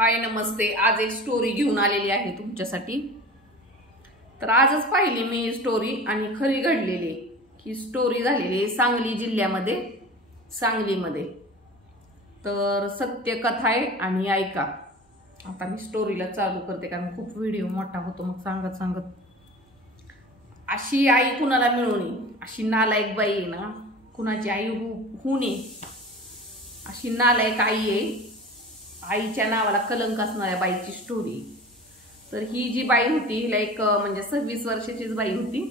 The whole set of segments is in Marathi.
हाय नमस्ते। आज एक स्टोरी घेऊन आलेली आहे तुमच्यासाठी। तर आजच पाहिली मी स्टोरी आणि खरी घडलेली ही स्टोरी झालेली सांगली जिल्ह्यामध्ये, सांगलीमध्ये। तर सत्य कथा आहे आणि ऐका। आता मी स्टोरीला चालू करते कारण खूप व्हिडिओ मोठा होतो मग सांगत सांगत। अशी आई कुणाला मिळू नये, अशी नालायक बाई आहे ना, कुणाची आई होऊ नये अशी नालायक आई आहे। आईच्या नावाला कलंक असणाऱ्या बाईची स्टोरी। तर ही जी बाई होती हिला एक म्हणजे 26 वर्षाचीच बाई होती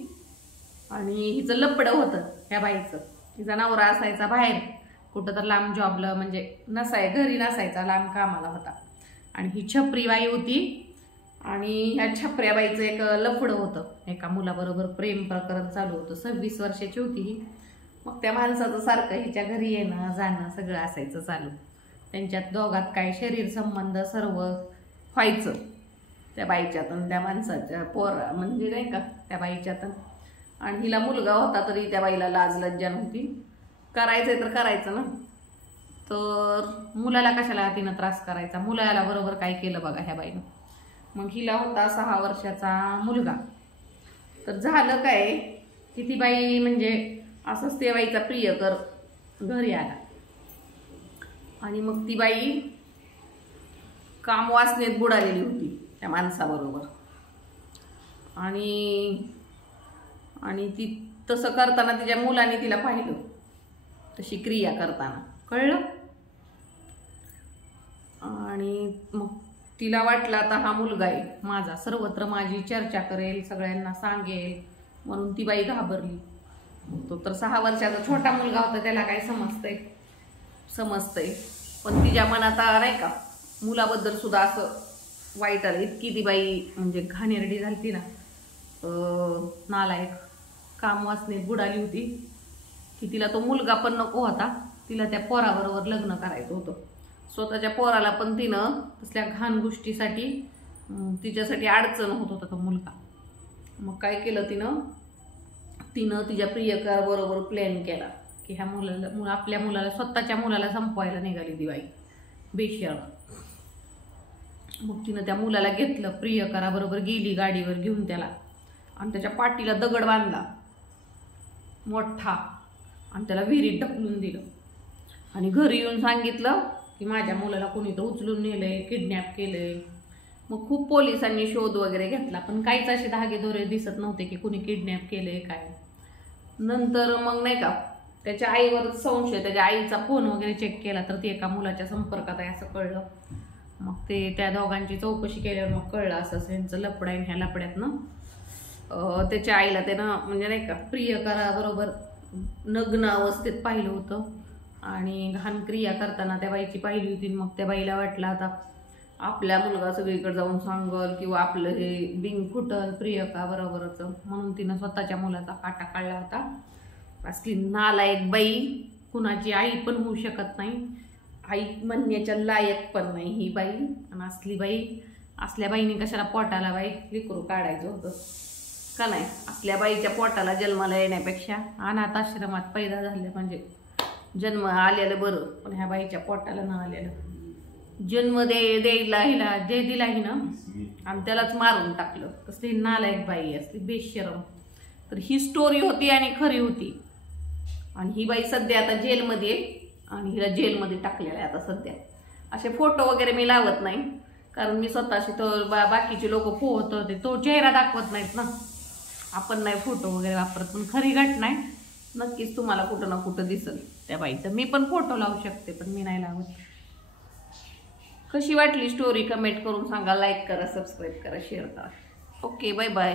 आणि हिचं लपडं होतं ह्या बाईचं। हिचा नवरा असायचा बाहेर कुठं तर लांब जॉबला, म्हणजे घरी नसायचा, लांब कामाला होता। आणि ही छपरी बाई होती आणि ह्या छपऱ्या बाईचं एक लफडं होतं, एका मुलाबरोबर प्रेम प्रकरण चालू होतं। 26 वर्षाची होती ही। मग त्या माणसाचं सारखं हिच्या घरी येणं जाणं सगळं असायचं चालू। त्यांच्यात दोघात काय शरीर संबंध सर्व व्हायचं त्या बाईच्यातून, त्या माणसाच्या म्हणजे नाही का त्या बाईच्यातून। आणि हिला मुलगा होता तरी त्या बाईला लाज लज्जा नव्हती, करायचंय तर करायचं ना। तर मुलाला कशाला तिनं त्रास करायचा, मुलाला बरोबर काय केलं बघा ह्या बाईनं। मग हिला होता 6 वर्षाचा मुलगा। तर झालं काय की ती बाई म्हणजे असंच त्या बाईचा प्रियकर घरी आला आणि मग ती बाई काम वासनेत बुडालेली होती त्या माणसाबरोबर। आणि ती तसं करताना तिच्या मुलाने तिला पाहिलं, तशी क्रिया करताना कळलं। आणि मग तिला वाटलं आता हा मुलगा आहे माझा, सर्वत्र माझी चर्चा करेल, सगळ्यांना सांगेल, म्हणून ती बाई घाबरली। तो तर 6 वर्षाचा छोटा मुलगा होता, त्याला काय समजतंय पण तिच्या मनात नाही का मुलाबद्दल सुद्धा असं वाईट आलं। इतकी ती बाई म्हणजे घाणेरडी झाली ना, नालायक, काम वासनेत बुडाली होती की तिला तो मुलगा पण नको होता, तिला त्या पोराबरोबर लग्न करायचं होतं। स्वतःच्या पोराला पण तिनं तसल्या घाण गोष्टीसाठी तिच्यासाठी अडचण होत होता तो मुलगा। मग काय केलं तिनं तिच्या प्रियकराबरोबर प्लॅन केला की ह्या आपल्या मुलाला, स्वतःच्या मुलाला संपवायला निघाली ती बाई बेशरम। मग तिनं त्या मुलाला घेतलं, प्रियकराबरोबर गेली गाडीवर घेऊन त्याला, आणि त्याच्या पाठीला दगड बांधला मोठा आणि त्याला विहिरीत ढकलून दिलं। आणि घरी येऊन सांगितलं की माझ्या मुलाला कोणी तर उचलून नेलंय, किडनॅप केलंय। मग खूप पोलिसांनी शोध वगैरे घेतला पण काहीच असे धागेदोरे दिसत नव्हते की कोणी किडनॅप केलंय काय। नंतर मग नाही का त्याच्या आईवर संशय, त्याच्या आईचा फोन वगैरे चेक केला तर ती एका मुलाच्या संपर्कात आहे असं कळलं। मग ते त्या दोघांची चौकशी केल्यावर मग कळलं असं यांचं लफडं आहे। ह्या लफड्यातनं त्याच्या आईला त्यानं म्हणजे नाही का प्रियकराबरोबर नग्न अवस्थेत पाहिलं होतं आणि घाण क्रिया करताना त्या बाईची पाहिली होती। मग त्या बाईला वाटलं आता आपल्या मुलगा सगळीकडे जाऊन सांगल किंवा आपलं हे बिंग फुटल प्रियकाबरोबरच, म्हणून तिनं स्वतःच्या मुलाचा काटा काढला होता। असली नालायक बाई कुणाची आई पण होऊ शकत नाही, आई म्हणण्याच्या लायक पण नाही ही बाई। आणि असल्या बाईने कशाला पोटाला बाई लेकरू काढायचं होतं का नाही। असल्या बाईच्या पोटाला जन्माला येण्यापेक्षा अनाथ आश्रमात पैदा झाले म्हणजे जन्म आलेलं बरं, पण ह्या बाईच्या पोटाला न आलेलं। जन्म द्यायला हिला जे दिला हिनं आणि त्यालाच मारून टाकलं, कसली नालायक बाई असली बेशरम। तर ही स्टोरी होती आणि खरी होती। आणि ही बाई सध्या आता जेलमध्ये आणि हिला जेलमध्ये टाकलेलं आहे आता सध्या। असे फोटो वगैरे मी लावत नाही कारण मी स्वतःशी तर बाकीचे लोक पोहत तो चेहरा दाखवत नाहीत ना, आपण नाही फोटो वगैरे वापरत। पण खरी घटना आहे, नक्कीच तुम्हाला कुठं ना कुठं दिसेल त्या बाईचं। मी पण फोटो लावू शकते पण मी नाही लावत। कशी वाटली स्टोरी कमेंट करून सांगा, लाईक करा, सबस्क्राईब करा, शेअर करा। Okay, bye bye.